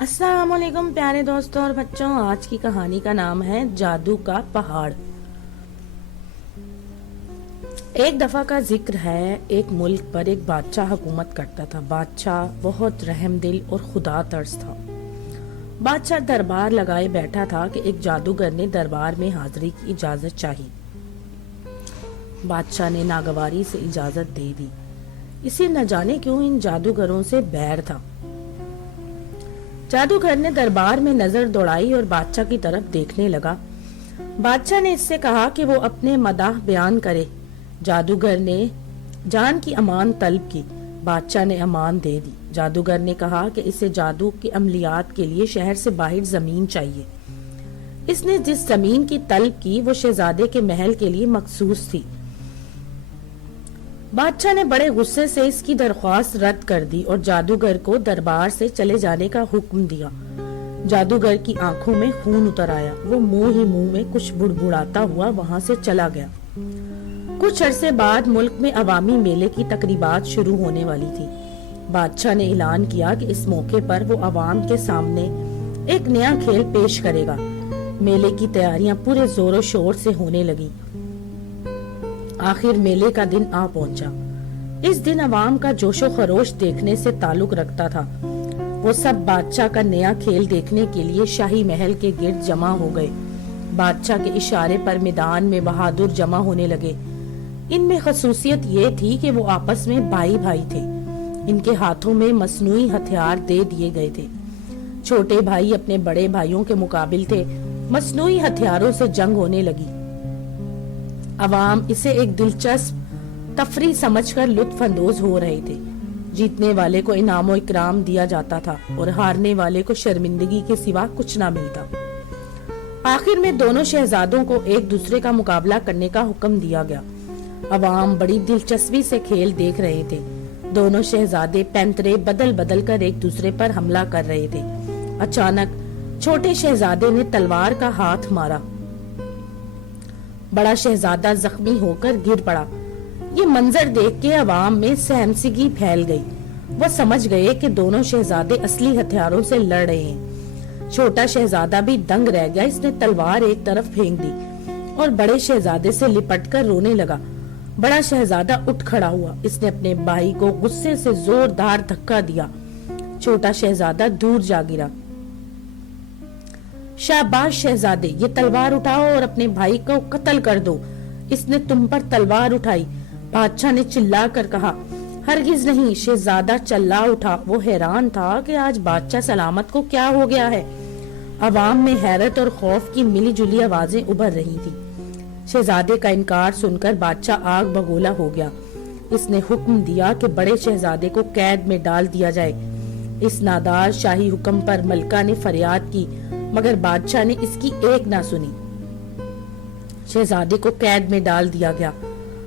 السلام علیکم پیارے دوستوں اور بچوں، آج کی کہانی کا نام ہے جادو کا پہاڑ۔ ایک دفعہ کا ذکر ہے، ایک ملک پر ایک بادشاہ حکومت کرتا تھا۔ بادشاہ بہت رحم دل اور خدا ترس تھا۔ بادشاہ دربار لگائے بیٹھا تھا کہ ایک جادوگر نے دربار میں حاضری کی اجازت چاہی۔ بادشاہ نے ناگواری سے اجازت دے دی۔ اسے نہ جانے کیوں ان جادوگروں سے بیر تھا۔ جادوگر نے دربار میں نظر دوڑائی اور بادشاہ کی طرف دیکھنے لگا۔ بادشاہ نے اس سے کہا کہ وہ اپنے مداح بیان کرے۔ جادوگر نے جان کی امان طلب کی۔ بادشاہ نے امان دے دی۔ جادوگر نے کہا کہ اسے جادو کے عملیات کے لیے شہر سے باہر زمین چاہیے۔ اس نے جس زمین کی طلب کی وہ شہزادے کے محل کے لیے مخصوص تھی۔ بادشاہ نے بڑے غصے سے اس کی درخواست رد کر دی اور جادوگر کو دربار سے چلے جانے کا حکم دیا۔ جادوگر کی آنکھوں میں خون اتر آیا۔ وہ منہ ہی منہ میں کچھ بڑبڑاتا ہوا وہاں سے چلا گیا۔ کچھ عرصے بعد ملک میں عوامی میلے کی تقریبات شروع ہونے والی تھی۔ بادشاہ نے اعلان کیا کہ اس موقع پر وہ عوام کے سامنے ایک نیا کھیل پیش کرے گا۔ میلے کی تیاریاں پورے زور و شور سے ہونے لگی۔ آخر میلے کا دن آ پہنچا۔ اس دن عوام کا جوش و خروش دیکھنے سے تعلق رکھتا تھا۔ وہ سب بادشاہ کا نیا کھیل دیکھنے کے لیے شاہی محل کے گرد جمع ہو گئے۔ بادشاہ کے اشارے پر میدان میں بہادر جمع ہونے لگے۔ ان میں خصوصیت یہ تھی کہ وہ آپس میں بھائی بھائی تھے۔ ان کے ہاتھوں میں مصنوعی ہتھیار دے دیے گئے تھے۔ چھوٹے بھائی اپنے بڑے بھائیوں کے مقابل تھے۔ مصنوعی ہتھیاروں سے جنگ ہونے لگی۔ عوام اسے ایک دلچسپ تفریح سمجھ کر لطف اندوز ہو رہے تھے۔ جیتنے والے کو انعام و اکرام دیا جاتا تھا اور ہارنے والے کو شرمندگی کے سوا کچھ نہ ملتا۔ آخر میں دونوں شہزادوں کو ایک دوسرے کا مقابلہ کرنے کا حکم دیا گیا۔ عوام بڑی دلچسپی سے کھیل دیکھ رہے تھے۔ دونوں شہزادے پینترے بدل بدل کر ایک دوسرے پر حملہ کر رہے تھے۔ اچانک چھوٹے شہزادے نے تلوار کا ہاتھ مارا۔ بڑا شہزادہ زخمی ہو کر گر پڑا۔ یہ منظر دیکھ کے عوام میں سہمسگی پھیل گئی۔ وہ سمجھ گئے کہ دونوں شہزادے اصلی ہتھیاروں سے لڑ رہے ہیں۔ چھوٹا شہزادہ بھی دنگ رہ گیا۔ اس نے تلوار ایک طرف پھینک دی اور بڑے شہزادے سے لپٹ کر رونے لگا۔ بڑا شہزادہ اٹھ کھڑا ہوا۔ اس نے اپنے بھائی کو غصے سے زوردار دھکا دیا۔ چھوٹا شہزادہ دور جا گرا۔ شاباش شہزادے، یہ تلوار اٹھاؤ اور اپنے بھائی کو قتل کر دو۔ اس نے تم پر تلوار اٹھائی۔ بادشاہ نے چلا کر کہا۔ ہرگز نہیں، شہزادہ چلا اٹھا۔ وہ حیران تھا کہ آج بادشاہ سلامت کو کیا ہو گیا ہے۔ عوام میں حیرت اور خوف کی ملی جلی آوازیں ابھر رہی تھی۔ شہزادے کا انکار سن کر بادشاہ آگ بگولا ہو گیا۔ اس نے حکم دیا کہ بڑے شہزادے کو قید میں ڈال دیا جائے۔ اس نادار شاہی حکم پر ملکہ نے فریاد کی، مگر بادشاہ نے اس کی ایک نہ سنی۔ شہزادے کو قید میں ڈال دیا گیا۔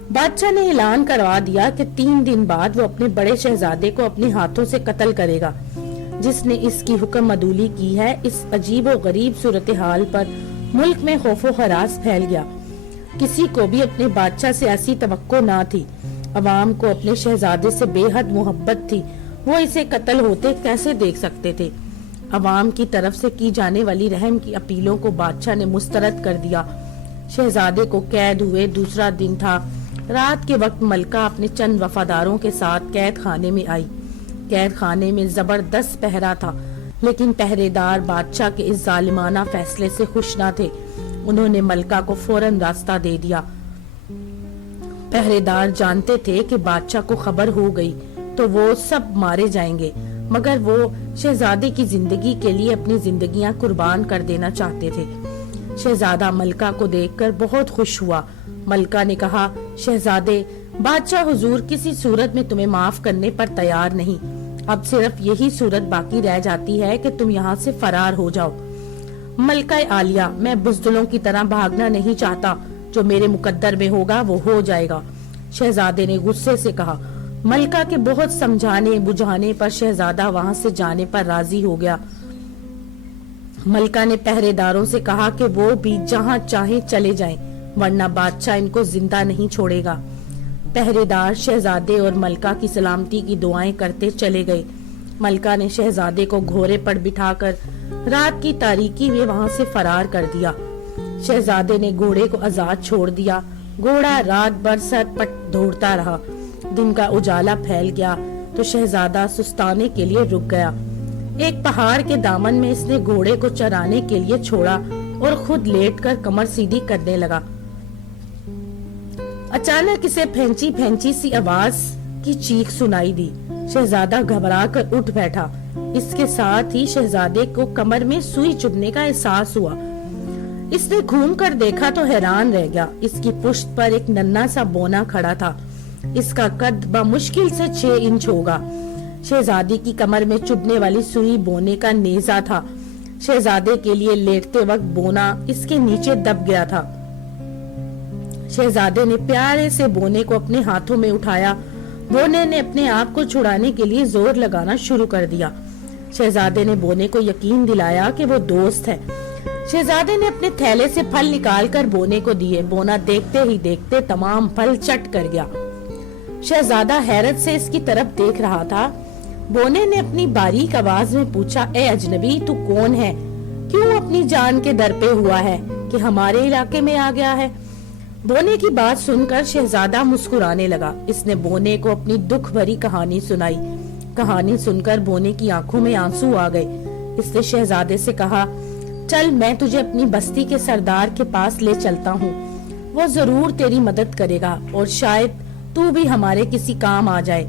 بادشاہ نے اعلان کروا دیا کہ 3 دن بعد وہ اپنے بڑے شہزادے کو اپنے ہاتھوں سے قتل کرے گا۔ جس نے اس کی حکم عدولی کی ہے۔ اس عجیب و غریب صورتحال پر ملک میں خوف و ہراس پھیل گیا۔ کسی کو بھی اپنے بادشاہ سے ایسی توقع نہ تھی۔ عوام کو اپنے شہزادے سے بے حد محبت تھی۔ وہ اسے قتل ہوتے کیسے دیکھ سکتے تھے؟ عوام کی طرف سے کی جانے والی رحم کی اپیلوں کو بادشاہ نے مسترد کر دیا۔ شہزادے کو قید ہوئے دوسرا دن تھا۔ رات کے وقت ملکہ اپنے چند وفاداروں کے ساتھ قید خانے میں آئی۔ قید خانے میں زبردست پہرا تھا، لیکن پہرے دار بادشاہ کے اس ظالمانہ فیصلے سے خوش نہ تھے۔ انہوں نے ملکہ کو فوراً راستہ دے دیا۔ پہرے دار جانتے تھے کہ بادشاہ کو خبر ہو گئی تو وہ سب مارے جائیں گے، مگر وہ شہزادے کی زندگی کے لیے اپنی زندگیاں قربان کر دینا چاہتے تھے۔ شہزادہ ملکہ کو دیکھ کر بہت خوش ہوا۔ ملکہ نے کہا، شہزادے، بادشاہ حضور کسی صورت میں تمہیں معاف کرنے پر تیار نہیں۔ اب صرف یہی صورت باقی رہ جاتی ہے کہ تم یہاں سے فرار ہو جاؤ۔ ملکہ عالیہ، میں بزدلوں کی طرح بھاگنا نہیں چاہتا۔ جو میرے مقدر میں ہوگا وہ ہو جائے گا۔ شہزادے نے غصے سے کہا۔ ملکہ کے بہت سمجھانے بجھانے پر شہزادہ وہاں سے جانے پر راضی ہو گیا۔ ملکہ نے پہرے داروں سے کہا کہ وہ بھی جہاں چاہیں چلے جائیں، ورنہ بادشاہ ان کو زندہ نہیں چھوڑے گا۔ پہرے دار شہزادے اور ملکہ کی سلامتی کی دعائیں کرتے چلے گئے۔ ملکہ نے شہزادے کو گھوڑے پر بٹھا کر رات کی تاریکی میں وہاں سے فرار کر دیا۔ شہزادے نے گھوڑے کو آزاد چھوڑ دیا۔ گھوڑا رات بھر سر پٹ دوڑتا رہا۔ دن کا اجالا پھیل گیا تو شہزادہ سستانے کے لیے رک گیا۔ ایک پہاڑ کے دامن میں اس نے گھوڑے کو چرانے کے لیے چھوڑا اور خود لیٹ کر کمر سیدھی کرنے لگا۔ اچانک اسے پھینچی پھینچی سی آواز کی چیخ سنائی دی۔ شہزادہ گھبرا کر اٹھ بیٹھا۔ اس کے ساتھ ہی شہزادے کو کمر میں سوئی چبھنے کا احساس ہوا۔ اس نے گھوم کر دیکھا تو حیران رہ گیا۔ اس کی پشت پر ایک ننھا سا بونا کھڑا تھا۔ اس کا قد بمشکل سے 6 انچ ہوگا۔ شہزادی کی کمر میں چبھنے والی سوئی بونے کا نیزہ تھا۔ شہزادے کے لیے لیٹتے وقت بونا اس کے نیچے دب گیا تھا۔ شہزادے نے پیارے سے بونے کو اپنے ہاتھوں میں اٹھایا۔ بونے نے اپنے آپ کو چھڑانے کے لیے زور لگانا شروع کر دیا۔ شہزادے نے بونے کو یقین دلایا کہ وہ دوست ہے۔ شہزادے نے اپنے تھیلے سے پھل نکال کر بونے کو دیے۔ بونا دیکھتے ہی دیکھتے تمام پھل چٹ کر گیا۔ شہزادہ حیرت سے اس کی طرف دیکھ رہا تھا۔ بونے نے اپنی باریک آواز میں پوچھا، اے اجنبی، تو کون ہے؟ کیوں اپنی جان کے در پہ ہوا ہے کہ ہمارے علاقے میں آ گیا ہے؟ بونے کی بات سن کر شہزادہ مسکرانے لگا۔ اس نے بونے کو اپنی دکھ بھری کہانی سنائی۔ کہانی سن کر بونے کی آنکھوں میں آنسو آ گئے۔ اس نے شہزادے سے کہا، چل میں تجھے اپنی بستی کے سردار کے پاس لے چلتا ہوں۔ وہ ضرور تیری مدد کرے گا اور شاید تو بھی ہمارے کسی کام آ جائے۔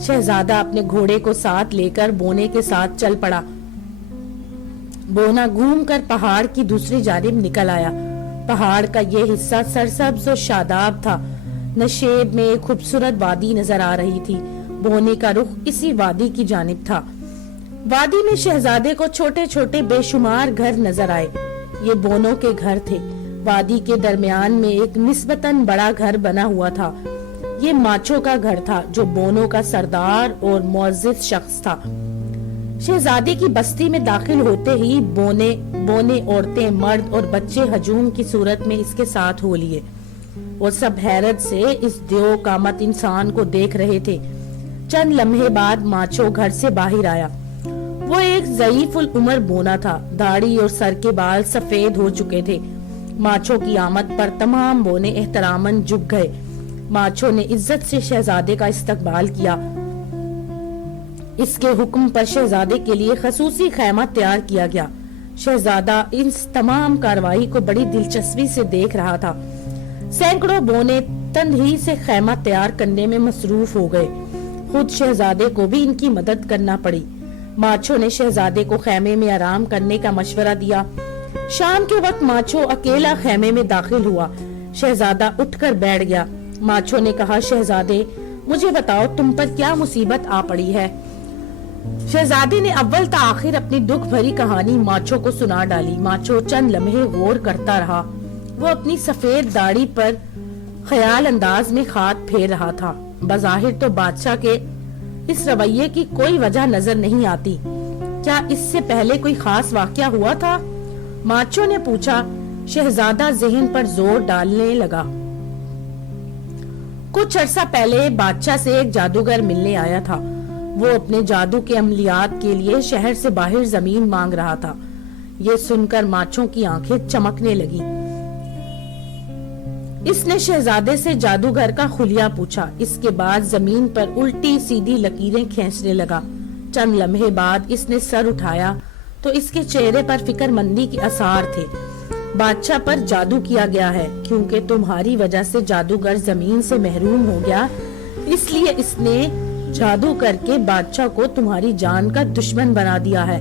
شہزادہ اپنے گھوڑے کو ساتھ لے کر بونے کے ساتھ چل پڑا۔ بونا گھوم کر پہاڑ کی دوسری جانب نکل آیا۔ پہاڑ کا یہ حصہ سرسبز و شاداب تھا۔ نشیب میں ایک خوبصورت وادی نظر آ رہی تھی۔ بونے کا رخ اسی وادی کی جانب تھا۔ وادی میں شہزادے کو چھوٹے چھوٹے بے شمار گھر نظر آئے۔ یہ بونوں کے گھر تھے۔ وادی کے درمیان میں ایک نسبتاً بڑا گھر بنا ہوا تھا۔ یہ ماچو کا گھر تھا جو بونوں کا سردار اور معزز شخص تھا۔ شہزادے کی بستی میں داخل ہوتے ہی بونے عورتیں، مرد اور بچے ہجوم کی صورت میں اس کے ساتھ ہو لیے۔ وہ سب حیرت سے اس دیو قامت انسان کو دیکھ رہے تھے۔ چند لمحے بعد ماچو گھر سے باہر آیا۔ وہ ایک ضعیف العمر بونا تھا۔ داڑھی اور سر کے بال سفید ہو چکے تھے۔ ماچو کی آمد پر تمام بونے احتراماً جھک گئے۔ ماچو نے عزت سے شہزادے کا استقبال کیا۔ اس کے حکم پر شہزادے کے لیے خصوصی خیمہ تیار کیا گیا۔ شہزادہ اس تمام کاروائی کو بڑی دلچسپی سے دیکھ رہا تھا۔ سینکڑوں بونے تنہی سے خیمہ تیار کرنے میں مصروف ہو گئے۔ خود شہزادے کو بھی ان کی مدد کرنا پڑی۔ ماچو نے شہزادے کو خیمے میں آرام کرنے کا مشورہ دیا۔ شام کے وقت ماچو اکیلا خیمے میں داخل ہوا۔ شہزادہ اٹھ کر بیٹھ گیا۔ ماچو نے کہا، شہزادے مجھے بتاؤ تم پر کیا مصیبت آ پڑی ہے؟ شہزادے نے اول تا آخر اپنی دکھ بھری کہانی ماچو کو سنا ڈالی۔ ماچو چند لمحے غور کرتا رہا۔ وہ اپنی سفید داڑھی پر خیال انداز میں ہاتھ پھیر رہا تھا۔ بظاہر تو بادشاہ کے اس رویے کی کوئی وجہ نظر نہیں آتی۔ کیا اس سے پہلے کوئی خاص واقعہ ہوا تھا؟ ماچو نے پوچھا۔ شہزادہ ذہن پر زور ڈالنے لگا۔ کچھ عرصہ پہلے بادشاہ سے ایک جادوگر ملنے آیا تھا۔ وہ اپنے جادو کے عملیات کے لیے شہر سے باہر زمین مانگ رہا تھا۔ یہ سن کر ماچو کی آنکھیں چمکنے لگی۔ اس نے شہزادے سے جادوگر کا خلیہ پوچھا۔ اس کے بعد زمین پر الٹی سیدھی لکیریں کھینچنے لگا۔ چند لمحے بعد اس نے سر اٹھایا تو اس کے چہرے پر فکر مندی کے آثار تھے۔ بادشاہ پر جادو کیا گیا ہے۔ کیونکہ تمہاری وجہ سے جادوگر زمین سے محروم ہو گیا، اس لیے اس نے جادو کر کے بادشاہ کو تمہاری جان کا دشمن بنا دیا ہے۔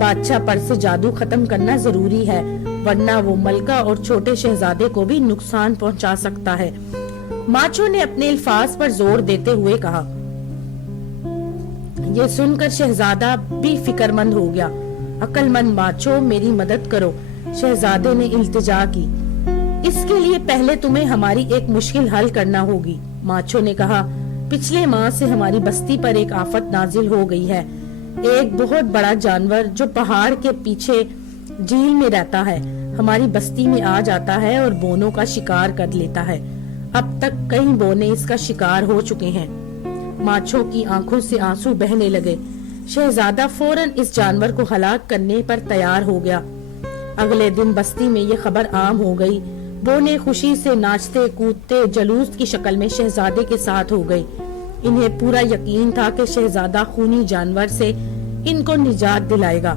بادشاہ پر سے جادو ختم کرنا ضروری ہے، ورنہ وہ ملکہ اور چھوٹے شہزادے کو بھی نقصان پہنچا سکتا ہے۔ ماچو نے اپنے الفاظ پر زور دیتے ہوئے کہا۔ یہ سن کر شہزادہ بھی فکر مند ہو گیا۔ عقل مند ماچو، میری مدد کرو، شہزادے نے التجا کی۔ اس کے لیے پہلے تمہیں ہماری ایک مشکل حل کرنا ہوگی۔ ماچو نے کہا، پچھلے ماہ سے ہماری بستی پر ایک آفت نازل ہو گئی ہے۔ ایک بہت بڑا جانور جو پہاڑ کے پیچھے جھیل میں رہتا ہے ہماری بستی میں آ جاتا ہے اور بونوں کا شکار کر لیتا ہے۔ اب تک کئی بونے اس کا شکار ہو چکے ہیں۔ ماچو کی آنکھوں سے آنسو بہنے لگے۔ शहजादा फौरन इस जानवर को हलाक करने पर तैयार हो गया। अगले दिन बस्ती में ये खबर आम हो गई। बोने खुशी से नाचते कूदते जलूस की शक्ल में शहजादे के साथ हो गई। इन्हें पूरा यकीन था कि शहजादा खूनी जानवर से इनको निजात दिलाएगा।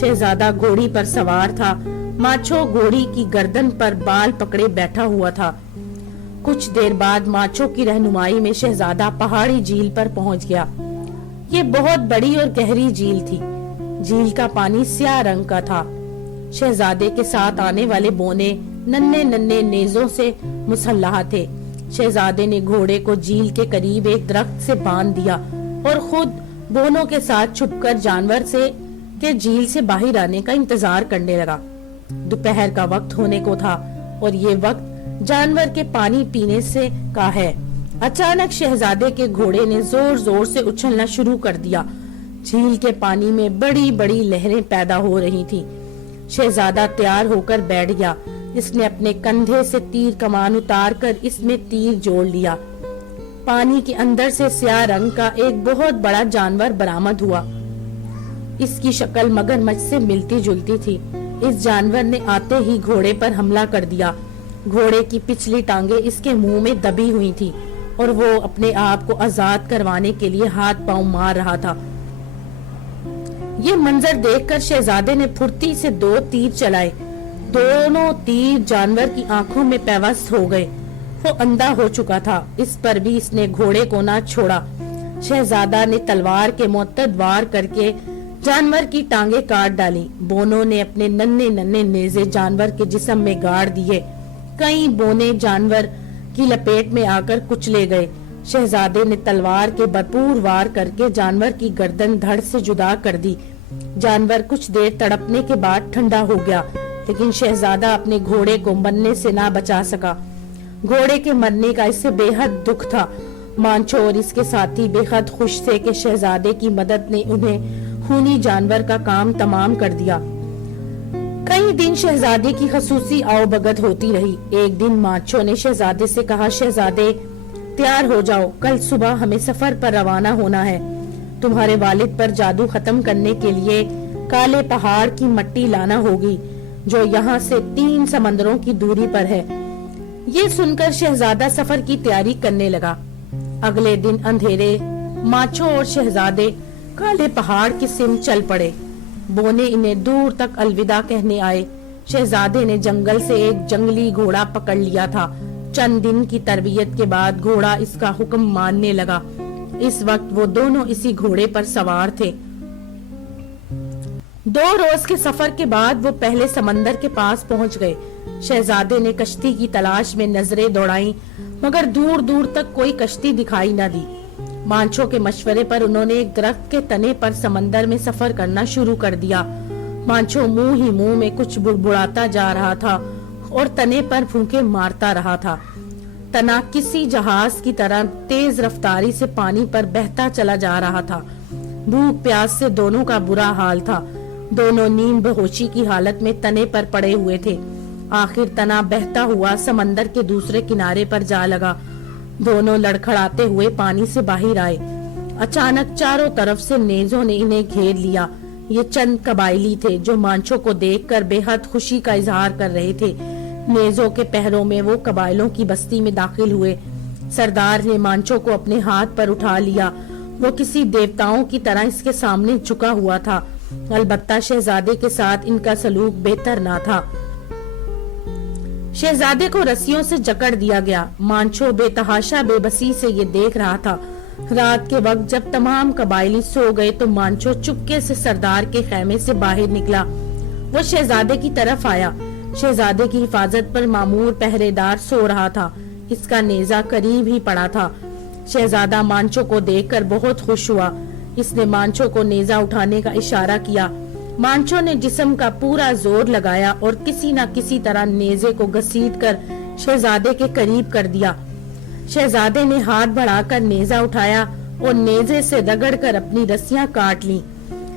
शहजादा घोड़ी पर सवार था। माछो घोड़ी की गर्दन पर बाल पकड़े बैठा हुआ था। कुछ देर बाद माछो की रहनुमाई में शहजादा पहाड़ी झील पर पहुंच गया। ये बहुत बड़ी और गहरी झील थी। झील का पानी स्याह रंग का था। शहजादे के साथ आने वाले बोने नन्हे नन्हे नेजों से मुसल्लाह थे। शहजादे ने घोड़े को झील के करीब एक दरख्त से बांध दिया और खुद बोनों के साथ छुपकर जानवर से के झील से बाहर आने का इंतजार करने लगा। दोपहर का वक्त होने को था और ये वक्त जानवर के पानी पीने से का है। अचानक शहजादे के घोड़े ने जोर जोर से उछलना शुरू कर दिया। झील के पानी में बड़ी बड़ी लहरें पैदा हो रही थी। शहजादा तैयार होकर बैठ गया। इसने अपने कंधे से तीर कमान उतार कर इसमें तीर जोड़ लिया। पानी के अंदर से स्याह रंग का एक बहुत बड़ा जानवर बरामद हुआ। इसकी शक्ल मगरमच्छ से मिलती जुलती थी। इस जानवर ने आते ही घोड़े पर हमला कर दिया। घोड़े की पिछली टांगे इसके मुंह में दबी हुई थी और वो अपने आप को आजाद करवाने के लिए हाथ पांव मार रहा था। ये मंजर देखकर शहजादे ने फुर्ती से 2 तीर चलाए। दोनों तीर जानवर की आंखों में पैवस्त हो गए। वो अंधा हो चुका था। इस पर भी इसने घोड़े को ना छोड़ा। शहजादा ने तलवार के मुअत्तद वार करके जानवर की टांगे काट डाली। बोनों ने अपने नन्हे नन्हे नेज़े जानवर के जिस्म में गाड़ दिए। कई बोने जानवर की लपेट में आकर कुचले गए। शहजादे ने तलवार के भरपूर वार करके जानवर की गर्दन धड़ से जुदा कर दी। जानवर कुछ देर तड़पने के बाद ठंडा हो गया, लेकिन शहजादा अपने घोड़े को मरने से ना बचा सका। घोड़े के मरने का इससे बेहद दुख था। मांचो और इसके साथी बेहद खुश थे कि शहजादे की मदद ने उन्हें खूनी जानवर का काम तमाम कर दिया। कई दिन शहजादे की खसूसी आओभगत होती रही। एक दिन मांचो ने शहजादे से कहा, शहजादे तैयार हो जाओ, कल सुबह हमें सफर पर रवाना होना है। तुम्हारे वालिद पर जादू खत्म करने के लिए काले पहाड़ की मट्टी लाना होगी, जो यहाँ से 3 समंदरों की दूरी पर है। ये सुनकर शहजादा सफर की तैयारी करने लगा। अगले दिन अंधेरे मांचो और शहजादे काले पहाड़ की सिम चल पड़े। बोने इन्हें दूर तक अलविदा कहने आए। शहजादे ने जंगल से एक जंगली घोड़ा पकड़ लिया था। चंद दिन की तरबियत के बाद घोड़ा इसका हुक्म मानने लगा। इस वक्त वो दोनों इसी घोड़े पर सवार थे। 2 रोज के सफर के बाद वो पहले समंदर के पास पहुंच गए। शहजादे ने कश्ती की तलाश में नजरें दौड़ाई, मगर दूर दूर तक कोई कश्ती दिखाई न दी। मांचो के मशवरे पर उन्होंने एक दरख्त के तने पर समंदर में सफर करना शुरू कर दिया। मांचो मुंह ही मुंह में कुछ बुड़बुड़ाता जा रहा था और तने पर फूंके मारता रहा था। तना किसी जहाज की तरह तेज रफ्तारी से पानी पर बहता चला जा रहा था। भूख प्यास से दोनों का बुरा हाल था। दोनों नीम बेहोशी की हालत में तने पर पड़े हुए थे। आखिर तना बहता हुआ समंदर के दूसरे किनारे पर जा लगा। दोनों लड़खड़ाते हुए पानी से बाहर आए। अचानक चारों तरफ से नेजों ने इन्हें घेर लिया। ये चंद कबायली थे जो मांचो को देखकर बेहद खुशी का इजहार कर रहे थे। नेजों के पहरों में वो कबायलों की बस्ती में दाखिल हुए। सरदार ने मांचो को अपने हाथ पर उठा लिया। वो किसी देवताओं की तरह इसके सामने झुका हुआ था। अलबत्ता शहजादे के साथ इनका सलूक बेहतर ना था। शहजादे को रस्सियों से जकड़ दिया गया। मांचो बेतहाशा बेबसी से ये देख रहा था। रात के वक्त जब तमाम कबायली सो गए तो मांचो चुपके से सरदार के खेमे से बाहर निकला। वो शहजादे की तरफ आया। शहजादे की हिफाजत पर मामूर पहरेदार सो रहा था। इसका नेजा करीब ही पड़ा था। शहजादा मांचो को देखकर बहुत खुश हुआ। इसने मांचो को नेजा उठाने का इशारा किया। मांचो ने जिस्म का पूरा जोर लगाया और किसी न किसी तरह नेजे को घसीटकर शहजादे के करीब कर दिया। शहजादे ने हाथ बढ़ाकर नेजा उठाया और नेजे से रगड़कर अपनी रस्सियां काट लीं।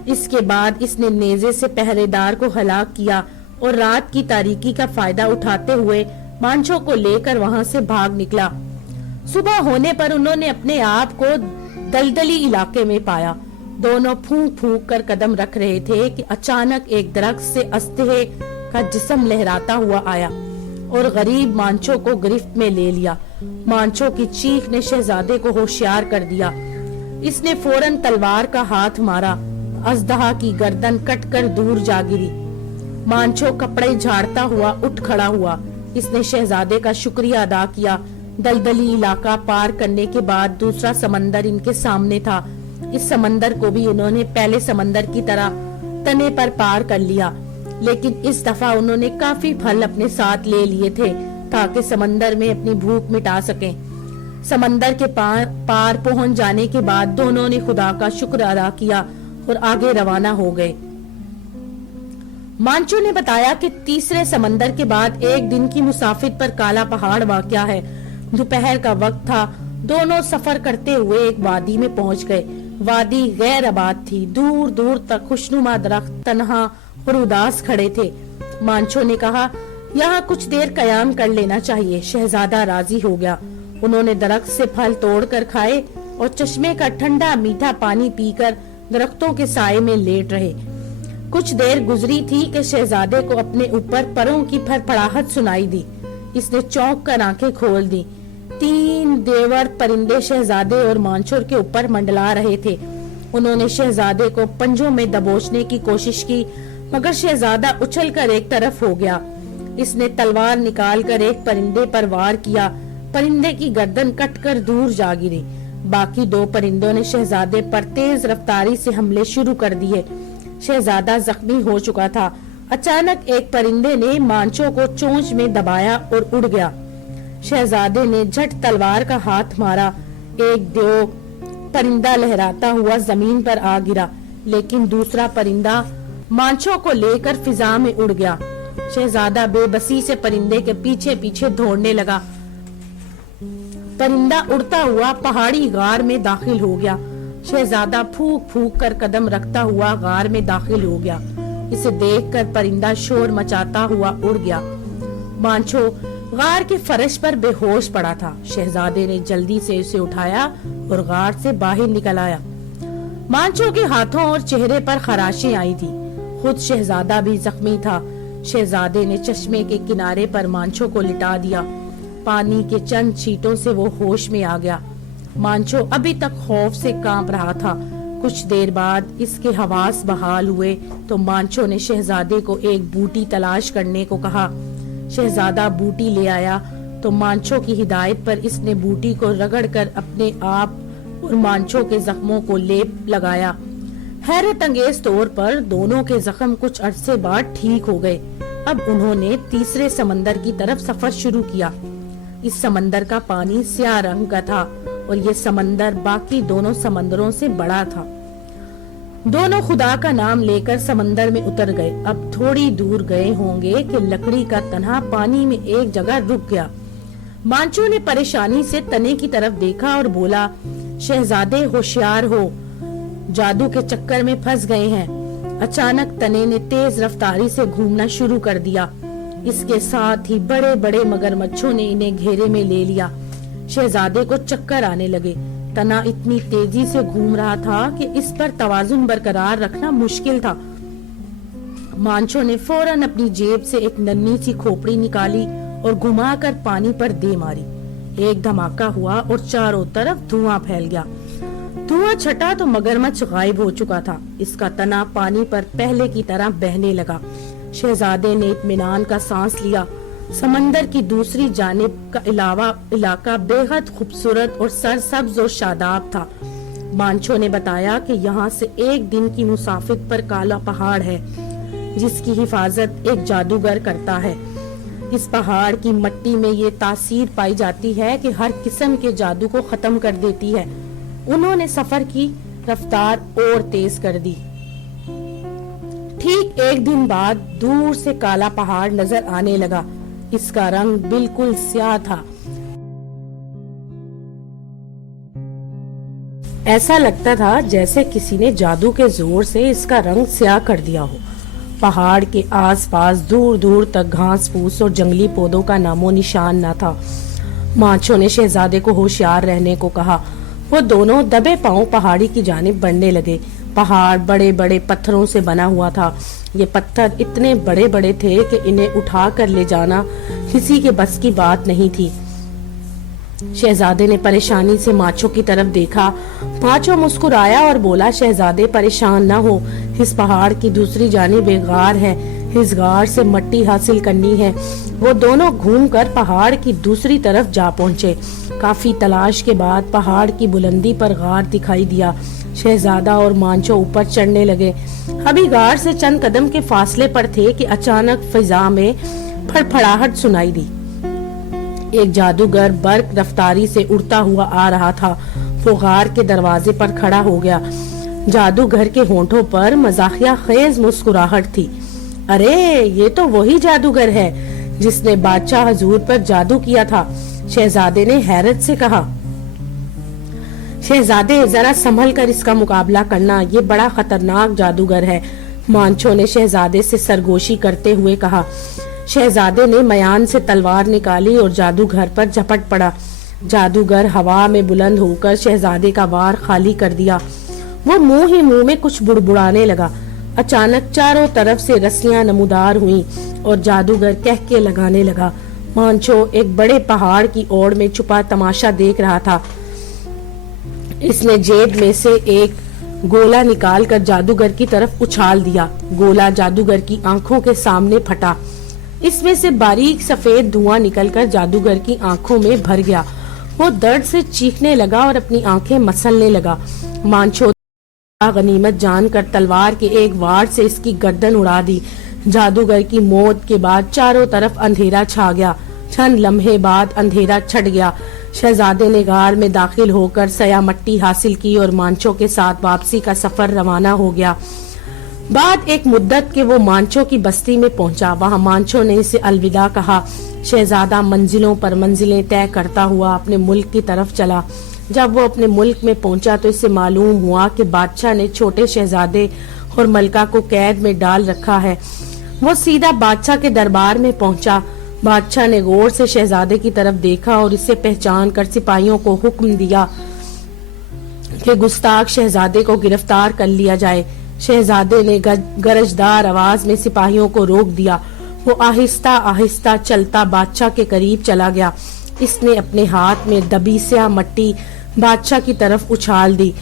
इसके बाद इसने नेजे से पहरेदार को हलाक किया और रात की तारीकी का फायदा उठाते हुए मांचो को लेकर वहां से भाग निकला। सुबह होने पर उन्होंने अपने आप को दलदली इलाके में पाया। दोनों फूंक फूंक कर कदम रख रहे थे कि अचानक एक दरख्त से अस्तेहे का जिस्म लहराता हुआ आया और गरीब मांचो को गिरफ्त में ले लिया। मांचो की चीख ने शहजादे को होशियार कर दिया। इसने फौरन तलवार का हाथ मारा। अजदहा की गर्दन कटकर दूर जा गिरी। मांचो कपड़े झाड़ता हुआ उठ खड़ा हुआ। इसने शहजादे का शुक्रिया अदा किया। दलदली इलाका पार करने के बाद दूसरा समंदर इनके सामने था। इस समंदर को भी उन्होंने पहले समंदर की तरह तने पर पार कर लिया, लेकिन इस दफा उन्होंने काफी फल अपने साथ ले लिए थे ताकि समंदर में अपनी भूख मिटा सकें। समंदर के पार पहुंच जाने के बाद दोनों ने खुदा का शुक्र अदा किया और आगे रवाना हो गए। मांचो ने बताया कि तीसरे समंदर के बाद एक दिन की मुसाफिर पर काला पहाड़ वाक़या है। दोपहर का वक्त था। दोनों सफर करते हुए एक वादी में पहुंच गए। वादी गैर आबाद थी। दूर दूर तक खुशनुमा दरख्त तन्हा और उदास खड़े थे। मांचो ने कहा, यहाँ कुछ देर कयाम कर लेना चाहिए। शहजादा राजी हो गया। उन्होंने दरख्त से फल तोड़कर खाए और चश्मे का ठंडा मीठा पानी पीकर दरख्तों के साए में लेट रहे। कुछ देर गुजरी थी कि शहजादे को अपने ऊपर परों की फड़फड़ाहट सुनाई दी। इसने चौंक कर आंखें खोल दी। 3 देवर परिंदे शहजादे और मांचोर के ऊपर मंडला रहे थे। उन्होंने शहजादे को पंजों में दबोचने की कोशिश की, मगर शहजादा उछलकर एक तरफ हो गया। इसने तलवार निकालकर एक परिंदे पर वार किया। परिंदे की गर्दन कटकर दूर जा गिरी। बाकी 2 परिंदों ने शहजादे पर तेज रफ्तारी से हमले शुरू कर दिए। शहजादा जख्मी हो चुका था। अचानक एक परिंदे ने मांचो को चोंच में दबाया और उड़ गया। शहजादे ने झट तलवार का हाथ मारा। एक दो परिंदा लहराता हुआ जमीन पर आ गिरा, लेकिन दूसरा परिंदा मांचो को लेकर फिजा में उड़ गया। शहजादा बेबसी से परिंदे के पीछे पीछे दौड़ने लगा। परिंदा उड़ता हुआ पहाड़ी गार में दाखिल हो गया। शहजादा फूंक फूंक कर कदम रखता हुआ गार में दाखिल हो गया। इसे देखकर परिंदा शोर मचाता हुआ उड़ गया। मांचो गार के फर्श पर बेहोश पड़ा था। शहजादे ने जल्दी से उसे उठाया और गार से बाहर निकल आया। मांचो के हाथों और चेहरे पर खराशें आई थी। खुद शहजादा भी जख्मी था। शहजादे ने चश्मे के किनारे पर मांचो को लिटा दिया। पानी के चंद छींटों से वो होश में आ गया। मांचो अभी तक खौफ से कांप रहा था। कुछ देर बाद इसके हवास बहाल हुए तो मांचो ने शहजादे को एक बूटी तलाश करने को कहा। शहजादा बूटी ले आया तो मांचो की हिदायत पर इसने बूटी को रगड़कर अपने आप और मांचो के जख्मों को लेप लगाया। हैरत अंगेज तौर पर दोनों के जख्म कुछ अरसे बाद ठीक हो गए। अब उन्होंने तीसरे समंदर की तरफ सफर शुरू किया। इस समंदर का पानी स्याह रंग का था और ये समंदर बाकी दोनों समंदरों से बड़ा था। दोनों खुदा का नाम लेकर समंदर में उतर गए। अब थोड़ी दूर गए होंगे कि लकड़ी का तन्हा पानी में एक जगह रुक गया। मांचो ने परेशानी से तने की तरफ देखा और बोला, शहजादे होशियार हो, जादू के चक्कर में फंस गए हैं। अचानक तने ने तेज रफ्तारी से घूमना शुरू कर दिया। इसके साथ ही बड़े बड़े मगरमच्छों ने इन्हें घेरे में ले लिया। शहजादे को चक्कर आने लगे। तना इतनी तेजी से घूम रहा था कि इस पर तवाजुन बरकरार रखना मुश्किल था। मांचो ने फौरन अपनी जेब से एक नन्ही सी खोपड़ी निकाली और घुमाकर पानी पर दे मारी। एक धमाका हुआ और चारों तरफ धुआं फैल गया। धुआं छटा तो मगरमच्छ गायब हो चुका था। इसका तना पानी पर पहले की तरह बहने लगा। शहजादे ने इत्मीनान का सांस लिया। समंदर की दूसरी जानिब का इलाका बेहद खूबसूरत और सरसब्ज और शादाब था। मांचो ने बताया कि यहाँ से एक दिन की मुसाफिर पर काला पहाड़ है, जिसकी हिफाजत एक जादूगर करता है। इस पहाड़ की मिट्टी में ये तासीर पाई जाती है कि हर किस्म के जादू को खत्म कर देती है। उन्होंने सफर की रफ्तार और तेज कर दी। ठीक एक दिन बाद दूर से काला पहाड़ नजर आने लगा। इसका रंग बिल्कुल स्याह था। ऐसा लगता था जैसे किसी ने जादू के जोर से इसका रंग स्याह कर दिया हो। पहाड़ के आसपास दूर दूर तक घास फूस और जंगली पौधों का नामो निशान न था। मांचो ने शहजादे को होशियार रहने को कहा। वो दोनों दबे पांव पहाड़ी की जानिब बढ़ने लगे। पहाड़ बड़े बड़े पत्थरों से बना हुआ था। ये पत्थर इतने बड़े बड़े थे कि इन्हें उठा कर ले जाना किसी के बस की बात नहीं थी। शहजादे ने परेशानी से माचो की तरफ देखा। माचो मुस्कुराया और बोला, शहजादे परेशान ना हो, इस पहाड़ की दूसरी जानिब एक गार है, इस गार से मट्टी हासिल करनी है। वो दोनों घूमकर पहाड़ की दूसरी तरफ जा पहुंचे। काफी तलाश के बाद पहाड़ की बुलंदी पर गार दिखाई दिया। शहजादा और मांचो ऊपर चढ़ने लगे। अभी गार से चंद कदम के फासले पर थे कि अचानक फिजा में फड़फड़ाहट सुनाई दी। एक जादूगर बर्क रफ्तारी से उड़ता हुआ आ रहा था। वो गार के दरवाजे पर खड़ा हो गया। जादूगर के होंठों पर मजाकिया खेज मुस्कुराहट थी। अरे ये तो वही जादूगर है जिसने बादशाह हजूर पर जादू किया था, शहजादे ने हैरत से कहा। शहजादे जरा संभल कर इसका मुकाबला करना, ये बड़ा खतरनाक जादूगर है, मांचो ने शहजादे से सरगोशी करते हुए कहा। शहजादे ने मयान से तलवार निकाली और जादूगर पर झपट पड़ा। जादूगर हवा में बुलंद होकर शहजादे का वार खाली कर दिया। वो मुंह ही मुंह में कुछ बुड़बुड़ाने लगा। अचानक चारों तरफ से रस्सियां नमूदार हुई और जादूगर कह के लगाने लगा। मांचो एक बड़े पहाड़ की ओर में छुपा तमाशा देख रहा था। इसने जेब में से एक गोला निकालकर जादूगर की तरफ उछाल दिया। गोला जादूगर की आंखों के सामने फटा। इसमें से बारीक सफेद धुआं निकलकर जादूगर की आंखों में भर गया। वो दर्द से चीखने लगा और अपनी आंखें मसलने लगा। मांचो गनीमत जानकर तलवार के एक वार से इसकी गर्दन उड़ा दी। जादूगर की मौत के बाद चारों तरफ अंधेरा छा गया। चंद लम्हे बाद अंधेरा छट गया। शहजादे ने गार में दाखिल होकर सया मट्टी हासिल की और मांचो के साथ वापसी का सफर रवाना हो गया। बाद एक मुद्दत के वो मांचो की बस्ती में पहुंचा। वहां मांचो ने इसे अलविदा कहा। शहजादा मंजिलों पर मंजिलें तय करता हुआ अपने मुल्क की तरफ चला। जब वो अपने मुल्क में पहुंचा तो इसे मालूम हुआ कि बादशाह ने छोटे शहजादे और मलका को कैद में डाल रखा है। वो सीधा बादशाह के दरबार में पहुंचा। बादशाह ने गौर से शहजादे की तरफ देखा और इसे पहचान कर सिपाहियों को हुक्म दिया कि गुस्ताख शहजादे को गिरफ्तार कर लिया जाए। शहजादे ने गरजदार आवाज में सिपाहियों को रोक दिया। वो आहिस्ता आहिस्ता चलता बादशाह के करीब चला गया। इसने अपने हाथ में दबी स्या मट्टी बादशाह की तरफ उछाल दी।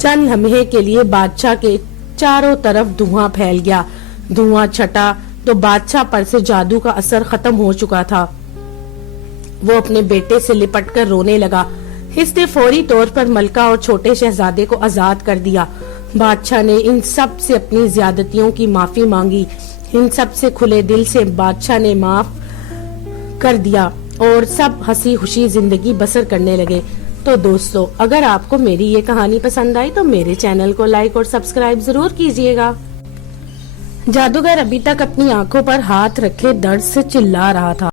चंद लम्हे के लिए बादशाह के चारों तरफ धुआं फैल गया। धुआं छटा तो बादशाह पर से जादू का असर खत्म हो चुका था। वो अपने बेटे से लिपटकर रोने लगा। इसने फौरी तौर पर मलका और छोटे शहजादे को आजाद कर दिया। बादशाह ने इन सब से अपनी ज्यादतियों की माफी मांगी। इन सब से खुले दिल से बादशाह ने माफ कर दिया और सब हंसी खुशी जिंदगी बसर करने लगे। तो दोस्तों, अगर आपको मेरी ये कहानी पसंद आई तो मेरे चैनल को लाइक और सब्सक्राइब जरूर कीजिएगा। जादूगर अभी तक अपनी आंखों पर हाथ रखे दर्द से चिल्ला रहा था।